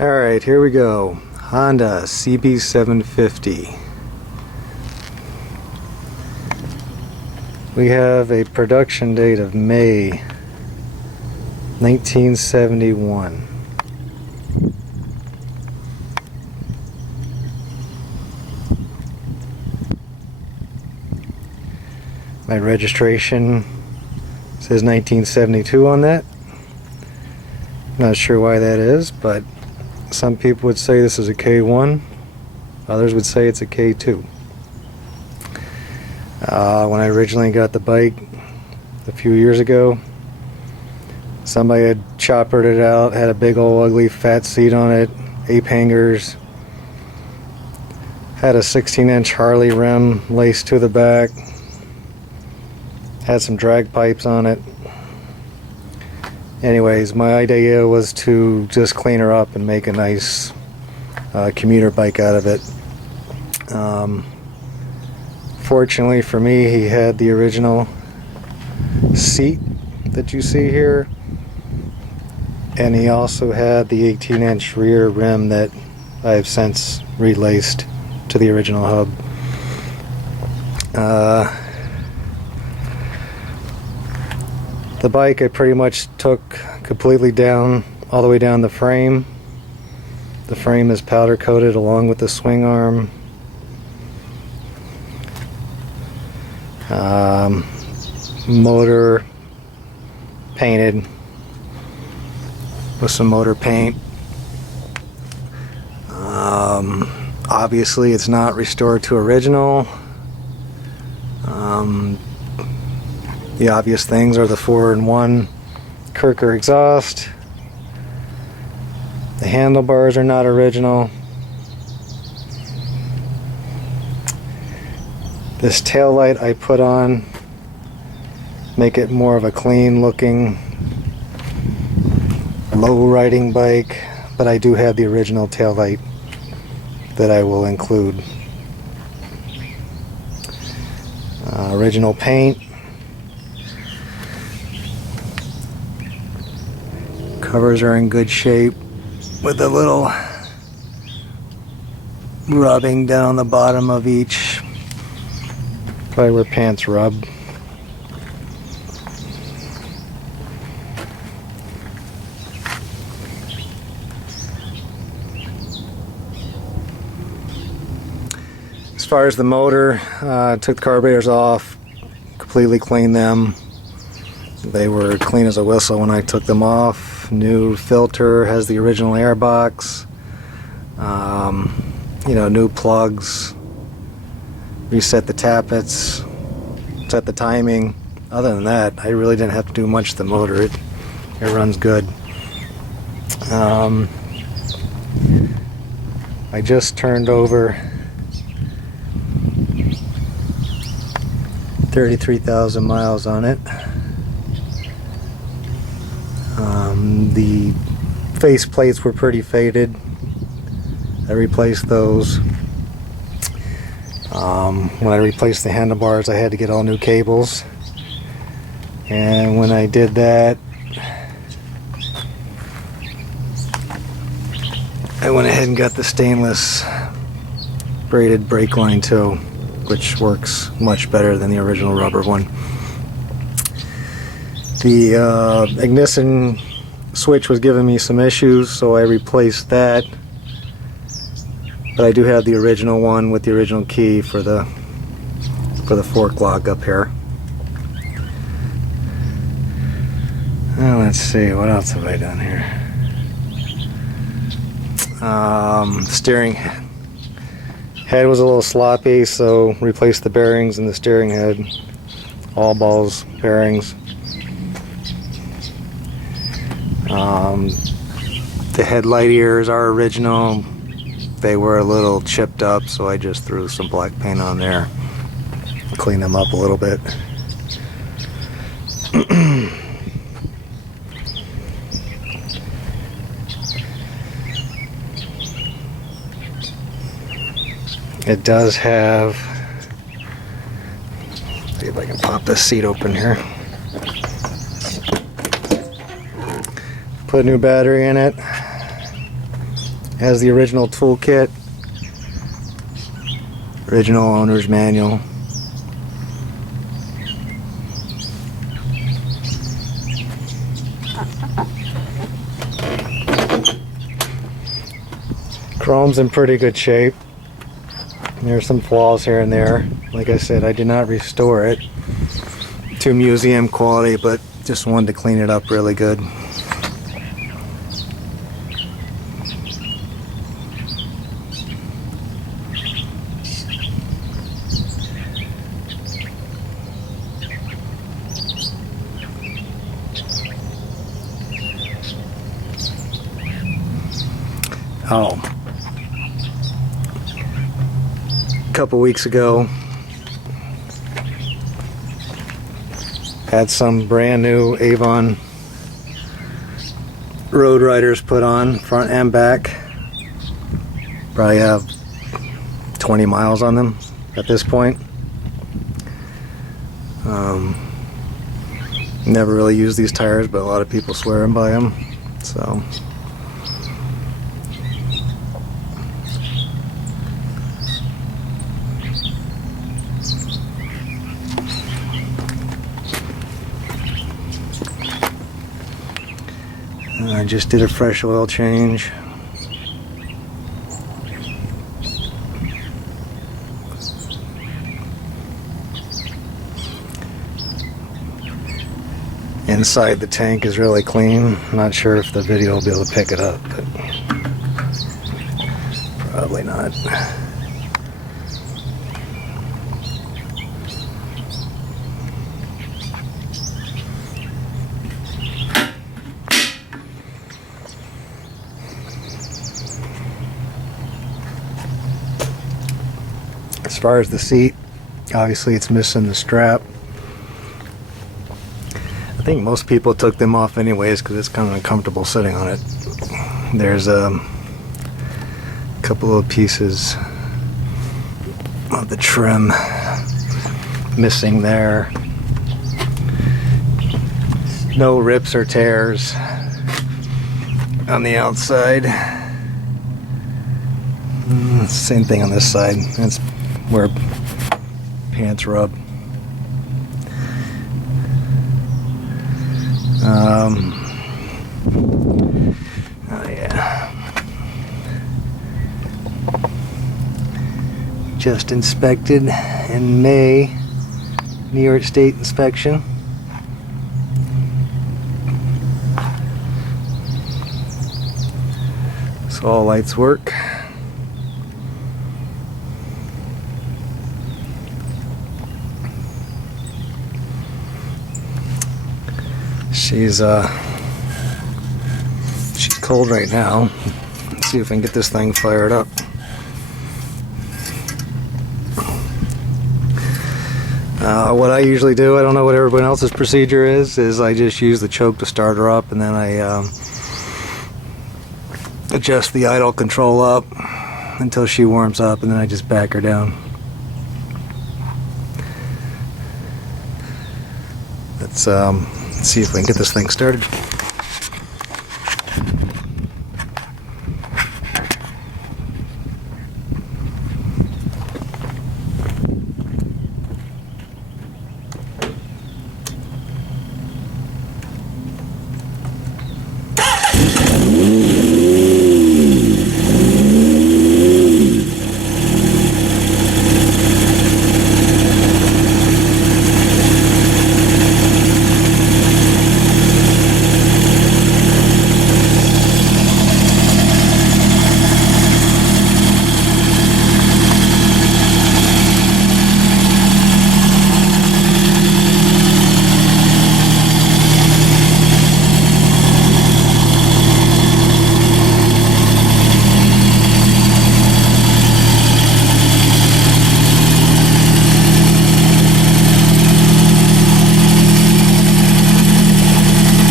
Alright, here we go. Honda CB750. We have a production date of May 1971. My registration says 1972 on that. Not sure why that is, but some people would say this is a K1, others would say it's a K2. When I originally got the bike a few years ago, somebody had choppered it out, had a big old ugly fat seat on it, ape hangers, had a 16-inch Harley rim laced to the back, had some drag pipes on it. Anyways, my idea was to just clean her up and make a nice commuter bike out of it. Fortunately for me, he had the original seat that you see here, and he also had the 18-inch rear rim that I have since relaced to the original hub. The bike I pretty much took completely down, all the way down the frame. The frame is powder coated along with the swing arm. Motor painted with some motor paint. Obviously it's not restored to original. The obvious things are the 4-in-1 Kirker exhaust. The handlebars are not original. This tail light I put on, make it more of a clean looking, low riding bike, but I do have the original tail light that I will include. Original paint. Covers are in good shape with a little rubbing down the bottom of each, probably where pants rub. As far as the motor, took the carburetors off, completely cleaned them. They were clean as a whistle when I took them off. New filter, has the original air box. You know, new plugs. Reset the tappets. Set the timing. Other than that, I really didn't have to do much to the motor. It runs good. I just turned over 33,000 miles on it. The face plates were pretty faded. I replaced those. When I replaced the handlebars, I had to get all new cables. And when I did that, I went ahead and got the stainless braided brake line too, which works much better than the original rubber one. The ignition switch was giving me some issues, so I replaced that. But I do have the original one with the original key for the fork lock up here. Now let's see, what else have I done here? Steering head was a little sloppy, so replaced the bearings in the steering head. All balls bearings. The headlight ears are original. They were a little chipped up, so I just threw some black paint on there, clean them up a little bit. It does have, see if I can pop this seat open here. Put a new battery in it. Has the original toolkit, original owner's manual. Chrome's in pretty good shape. There's some flaws here and there. Like I said, I did not restore it to museum quality, but just wanted to clean it up really good. Oh. A couple weeks ago, had some brand new Avon Road Riders put on, front and back. Probably have 20 miles on them at this point. Never really used these tires, but a lot of people swearing by them. So. I just did a fresh oil change. Inside the tank is really clean. I'm not sure if the video will be able to pick it up, but probably not. As far as the seat, obviously it's missing the strap. I think most people took them off anyways because it's kind of uncomfortable sitting on it. There's a couple of pieces of the trim missing there. No rips or tears on the outside. Same thing on this side. That's where pants rub. Oh yeah. Just inspected in May, New York State inspection. So all lights work. She's cold right now. Let's see if I can get this thing fired up. What I usually do, I don't know what everyone else's procedure is I just use the choke to start her up, and then I adjust the idle control up until she warms up, and then I just back her down. Let's see if we can get this thing started.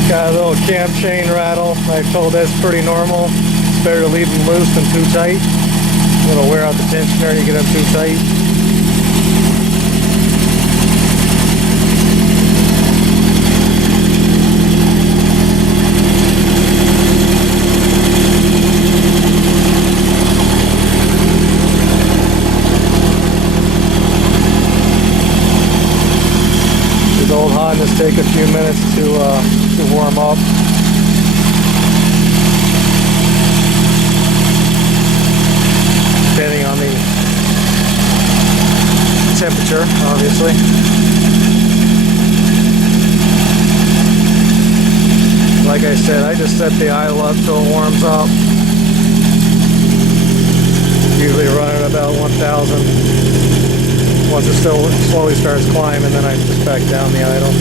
Got a little cam chain rattle. I told that's pretty normal. It's better to leave them loose than too tight. It'll wear out the tensioner and you get them too tight. letting this take a few minutes to warm up. Depending on the temperature, obviously. Like I said, I just set the idle up till it warms up. Usually run at about 1,000. Once it still slowly starts climbing, then I just back down the idle.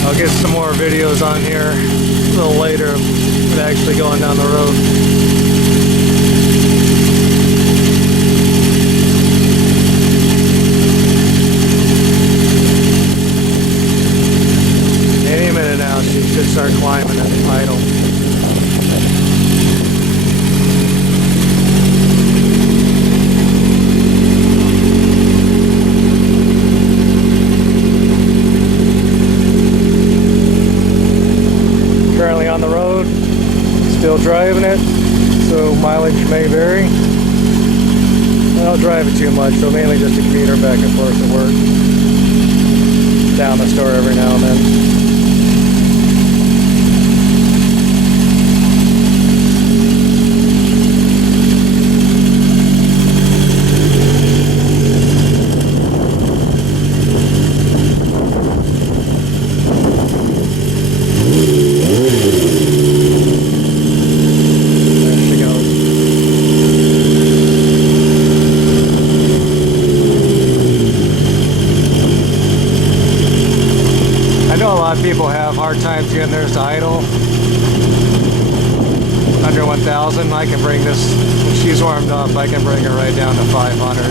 I'll get some more videos on here a little later of actually going down the road. Any minute now she should start climbing at idle. Currently on the road, still driving it, so mileage may vary. I don't drive it too much, so mainly just a commuter back and forth to work. Down the store every now and then. People have hard times getting theirs to idle under 1,000. I can bring this, when she's warmed up, I can bring her right down to 500.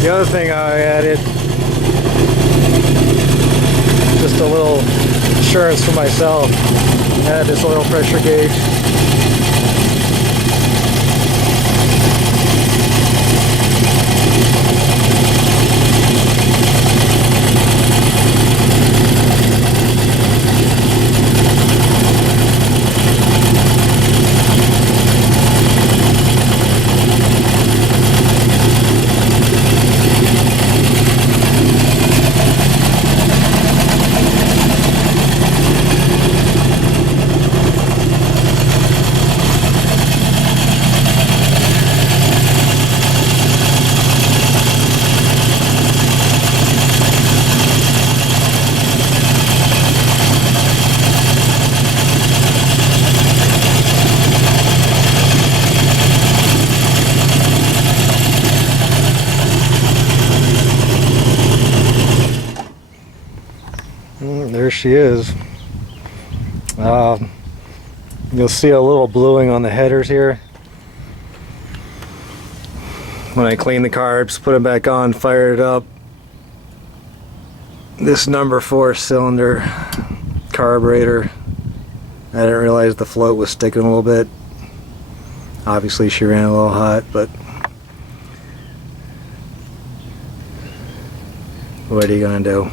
The other thing I added, just a little insurance for myself, I had this oil pressure gauge. There she is. You'll see a little bluing on the headers here. When I clean the carbs, put it back on, fire it up, this number 4 cylinder carburetor. I didn't realize the float was sticking a little bit. Obviously she ran a little hot, but what are you gonna do?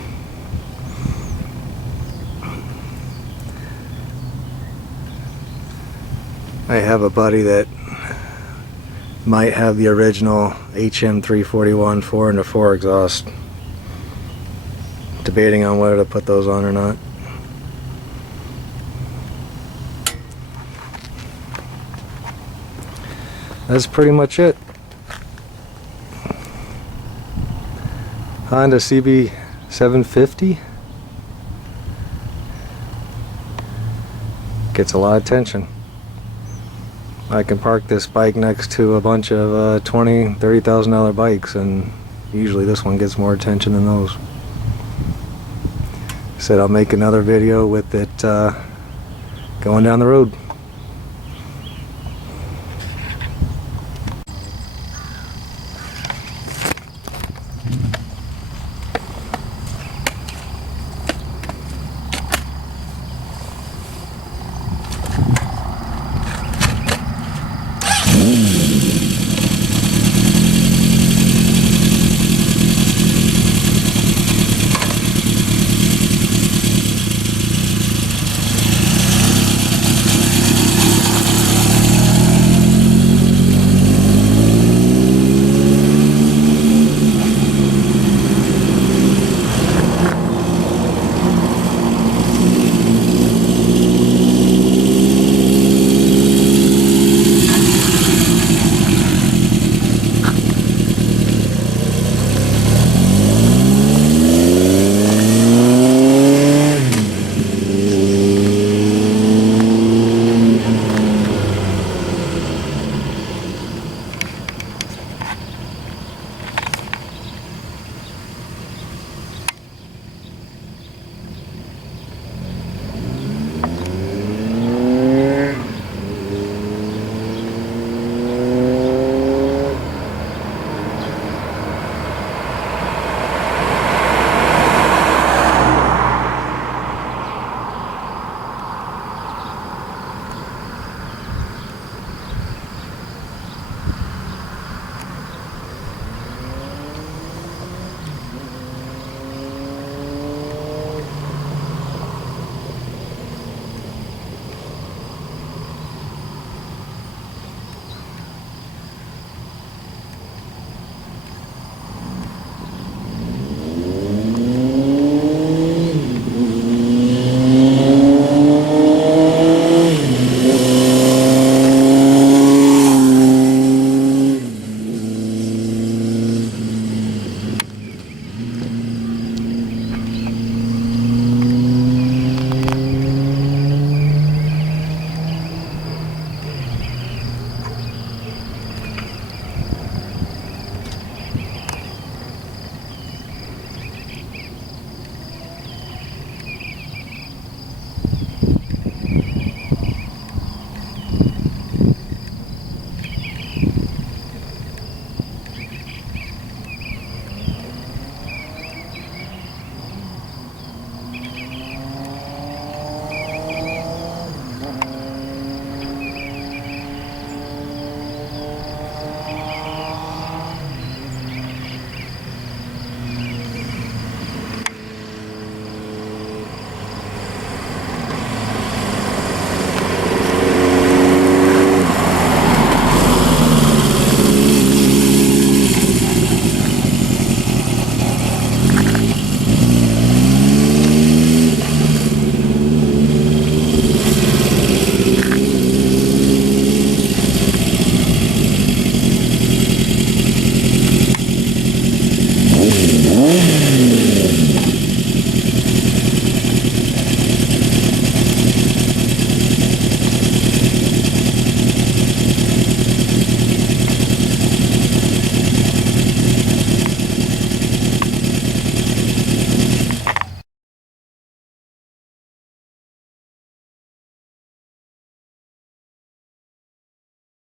I have a buddy that might have the original HM341 4-into-4 exhaust. Debating on whether to put those on or not. That's pretty much it. Honda CB750 gets a lot of attention. I can park this bike next to a bunch of $20,000, $30,000 bikes, and usually this one gets more attention than those. Said I'll make another video with it going down the road.